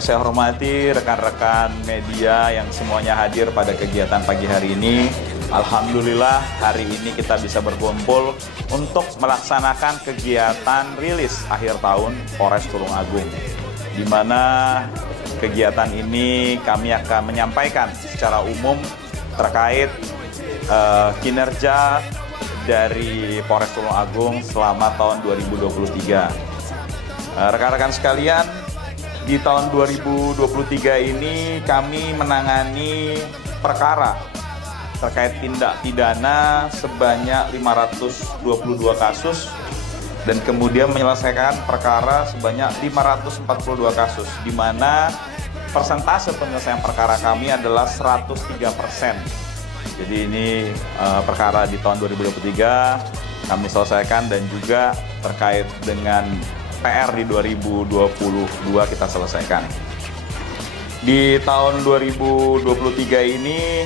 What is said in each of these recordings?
Yang saya hormati rekan-rekan media yang semuanya hadir pada kegiatan pagi hari ini. Alhamdulillah hari ini kita bisa berkumpul untuk melaksanakan kegiatan rilis akhir tahun Polres Tulungagung. Di mana kegiatan ini kami akan menyampaikan secara umum terkait kinerja dari Polres Tulungagung selama tahun 2023. Rekan-rekan sekalian, di tahun 2023 ini kami menangani perkara terkait tindak pidana sebanyak 522 kasus dan kemudian menyelesaikan perkara sebanyak 542 kasus, di mana persentase penyelesaian perkara kami adalah 103%. Jadi ini perkara di tahun 2023 kami selesaikan, dan juga terkait dengan PR di 2022 kita selesaikan. Di tahun 2023 ini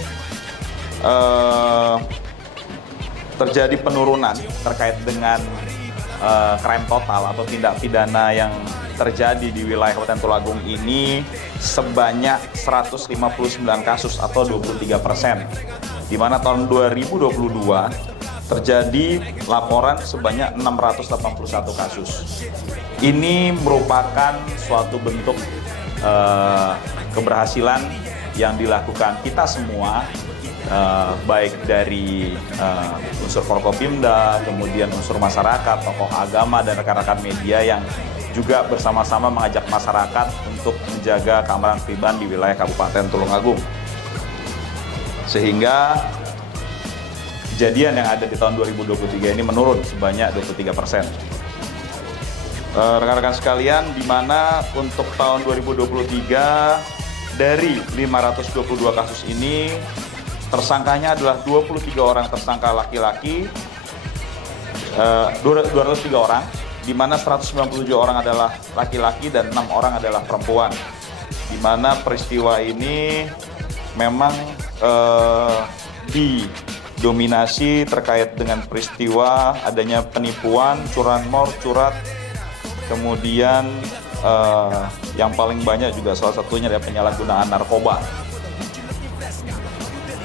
terjadi penurunan terkait dengan crime total atau tindak pidana yang terjadi di wilayah Kabupaten Tulungagung ini sebanyak 159 kasus atau 23%. Di mana tahun 2022 terjadi laporan sebanyak 681 kasus. Ini merupakan suatu bentuk keberhasilan yang dilakukan kita semua, baik dari unsur Forkopimda, kemudian unsur masyarakat, tokoh agama, dan rekan-rekan media yang juga bersama-sama mengajak masyarakat untuk menjaga keamanan pribadi di wilayah Kabupaten Tulungagung. Sehingga kejadian yang ada di tahun 2023 ini menurun sebanyak 23%. Rekan-rekan sekalian, di mana untuk tahun 2023 dari 522 kasus ini tersangkanya adalah 23 orang tersangka laki-laki, 203 orang, di mana 197 orang adalah laki-laki dan 6 orang adalah perempuan. Di mana peristiwa ini memang didominasi terkait dengan peristiwa adanya penipuan, curanmor, curat, kemudian yang paling banyak juga salah satunya adalah penyalahgunaan narkoba.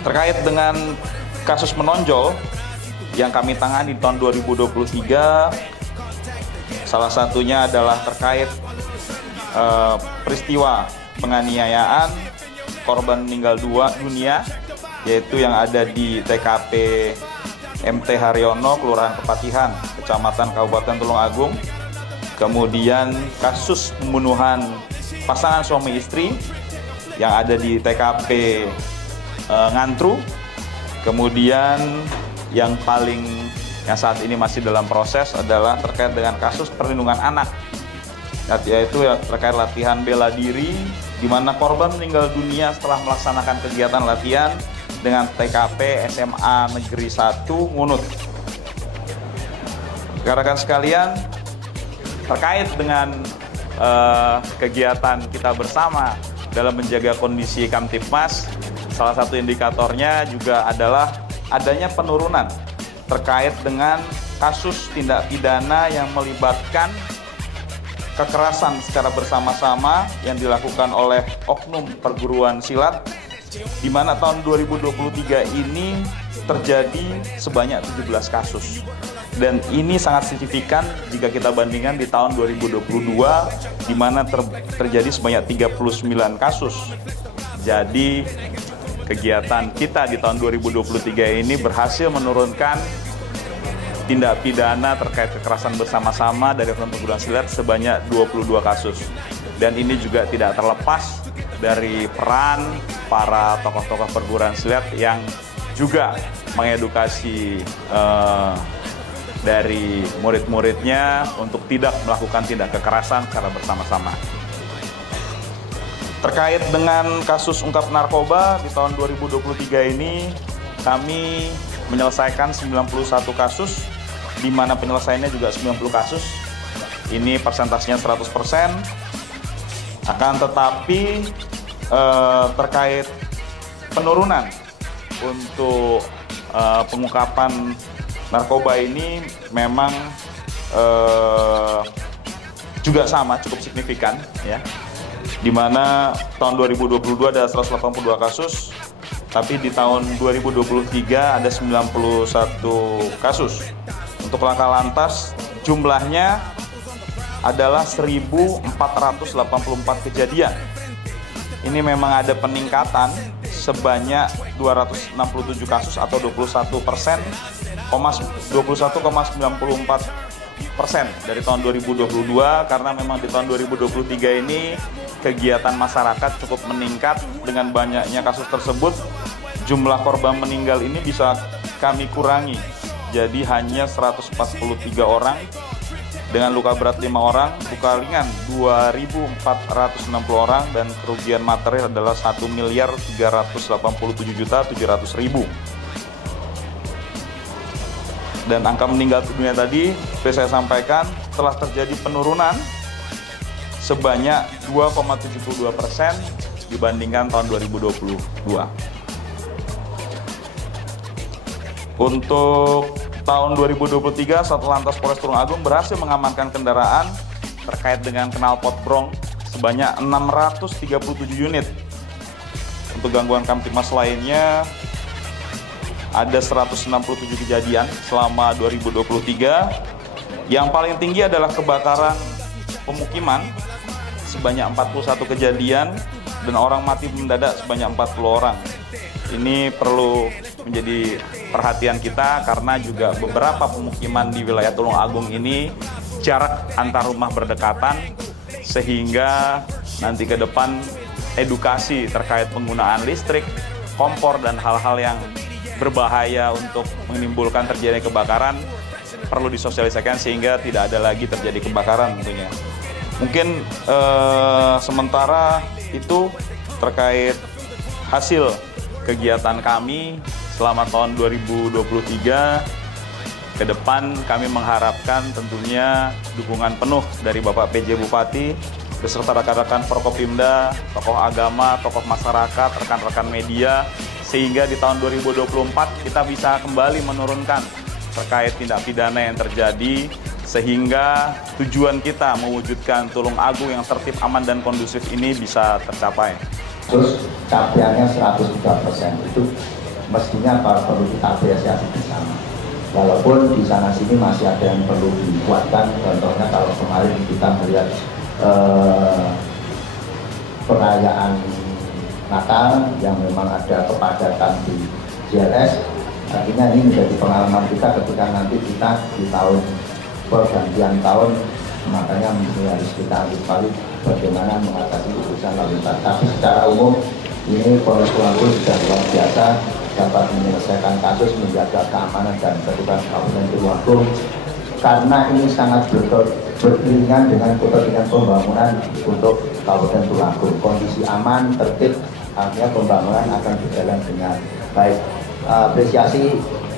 Terkait dengan kasus menonjol yang kami tangani di tahun 2023, salah satunya adalah terkait peristiwa penganiayaan korban meninggal dunia, yaitu yang ada di TKP MT Haryono, Kelurahan Kepatihan, Kecamatan Kabupaten Tulungagung. Kemudian kasus pembunuhan pasangan suami istri yang ada di TKP Ngantru. Kemudian yang saat ini masih dalam proses adalah terkait dengan kasus perlindungan anak, yaitu terkait latihan bela diri, di mana korban meninggal dunia setelah melaksanakan kegiatan latihan dengan TKP SMA Negeri 1 Ngunut. Rekan-rekan sekalian, terkait dengan kegiatan kita bersama dalam menjaga kondisi Kamtipmas, salah satu indikatornya juga adalah adanya penurunan terkait dengan kasus tindak pidana yang melibatkan kekerasan secara bersama-sama yang dilakukan oleh oknum perguruan silat, di mana tahun 2023 ini terjadi sebanyak 17 kasus. Dan ini sangat signifikan jika kita bandingkan di tahun 2022, di mana terjadi sebanyak 39 kasus. Jadi kegiatan kita di tahun 2023 ini berhasil menurunkan tindak pidana terkait kekerasan bersama-sama dari oknum perguruan silat sebanyak 22 kasus. Dan ini juga tidak terlepas dari peran para tokoh-tokoh perguruan silat yang juga mengedukasi dari murid-muridnya untuk tidak melakukan tindak kekerasan secara bersama-sama. Terkait dengan kasus ungkap narkoba di tahun 2023 ini, kami menyelesaikan 91 kasus, di mana penyelesaiannya juga 90 kasus. Ini persentasenya 100%. Akan tetapi terkait penurunan untuk pengungkapan narkoba ini memang juga sama, cukup signifikan ya. di mana tahun 2022 ada 182 kasus, tapi di tahun 2023 ada 91 kasus. Untuk laka lantas jumlahnya adalah 1.484 kejadian. Ini memang ada peningkatan sebanyak 267 kasus atau 21,94% dari tahun 2022, karena memang di tahun 2023 ini kegiatan masyarakat cukup meningkat. Dengan banyaknya kasus tersebut, jumlah korban meninggal ini bisa kami kurangi jadi hanya 143 orang, dengan luka berat 5 orang, luka ringan 2.460 orang, dan kerugian material adalah 1.387.700.000. Dan angka meninggal dunia tadi saya sampaikan telah terjadi penurunan sebanyak 2,72% dibandingkan tahun 2022. Untuk tahun 2023, Satlantas Polres Tulungagung berhasil mengamankan kendaraan terkait dengan knalpot brong sebanyak 637 unit. Untuk gangguan Kamtibmas lainnya ada 167 kejadian selama 2023. Yang paling tinggi adalah kebakaran pemukiman sebanyak 41 kejadian dan orang mati mendadak sebanyak 40 orang. Ini perlu menjadi perhatian kita karena juga beberapa pemukiman di wilayah Tulungagung ini jarak antar rumah berdekatan, sehingga nanti ke depan edukasi terkait penggunaan listrik, kompor, dan hal-hal yang berbahaya untuk menimbulkan terjadi kebakaran perlu disosialisasikan sehingga tidak ada lagi terjadi kebakaran tentunya. Mungkin sementara itu terkait hasil kegiatan kami selama tahun 2023. Ke depan kami mengharapkan tentunya dukungan penuh dari Bapak PJ Bupati beserta rekan-rekan Forkopimda, tokoh agama, tokoh masyarakat, rekan-rekan media, sehingga di tahun 2024 kita bisa kembali menurunkan terkait tindak pidana yang terjadi, sehingga tujuan kita mewujudkan Tulungagung yang tertib, aman, dan kondusif ini bisa tercapai. Terus capaiannya 103%, itu mestinya perlu kita apresiasi bersama. Walaupun di sana sini masih ada yang perlu dikuatkan. Contohnya kalau kemarin kita melihat perayaan Natal yang memang ada kepadatan di JLS, artinya ini menjadi pengalaman kita ketika nanti kita di tahun pergantian tahun, makanya harus kita antisipasi bagaimana mengatasi urusan lalu lintas. Tapi secara umum ini Polres Tulungagung sudah luar biasa dapat menyelesaikan kasus, menjaga keamanan dan ketertiban Kabupaten Tulungagung, karena ini sangat beriringan dengan kepentingan pembangunan untuk Kabupaten Tulungagung. Kondisi aman, tertib, artinya pembangunan akan berjalan dengan baik. Apresiasi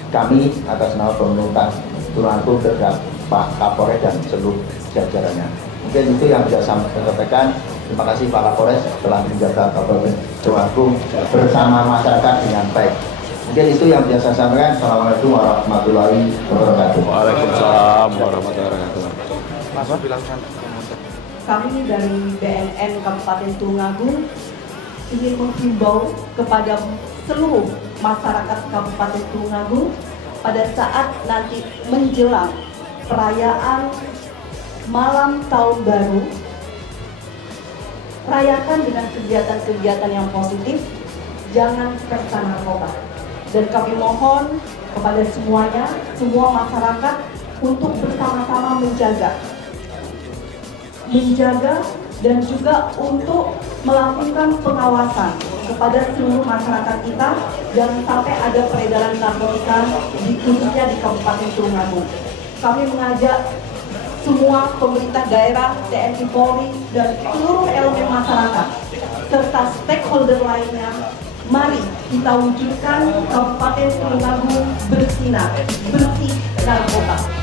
kami atas nama pemerintah Tulungagung terhadap Pak Kapolres dan seluruh jajarannya. Mungkin itu yang bisa saya sampaikan. Terima kasih Pak Kapolres telah menjaga Kabupaten Tulungagung bersama masyarakat dengan baik. Mungkin itu yang bisa saya sampaikan. Assalamualaikum warahmatullahi wabarakatuh. Waalaikumsalam warahmatullahi wabarakatuh. Kami dari BNN Kabupaten Tulungagung ingin menghimbau kepada seluruh masyarakat Kabupaten Tulungagung pada saat nanti menjelang perayaan malam tahun baru, rayakan dengan kegiatan-kegiatan yang positif, jangan pesta narkoba. Dan kami mohon kepada semuanya, semua masyarakat untuk bersama-sama menjaga dan juga untuk melakukan pengawasan kepada seluruh masyarakat kita, jangan sampai ada peredaran narkotika khususnya di Kabupaten Tulungagung. Kami mengajak semua pemerintah daerah, TNI Polri, dan seluruh elemen masyarakat serta stakeholder lainnya, mari kita wujudkan Kabupaten Tulungagung bersinar, bersih narkoba.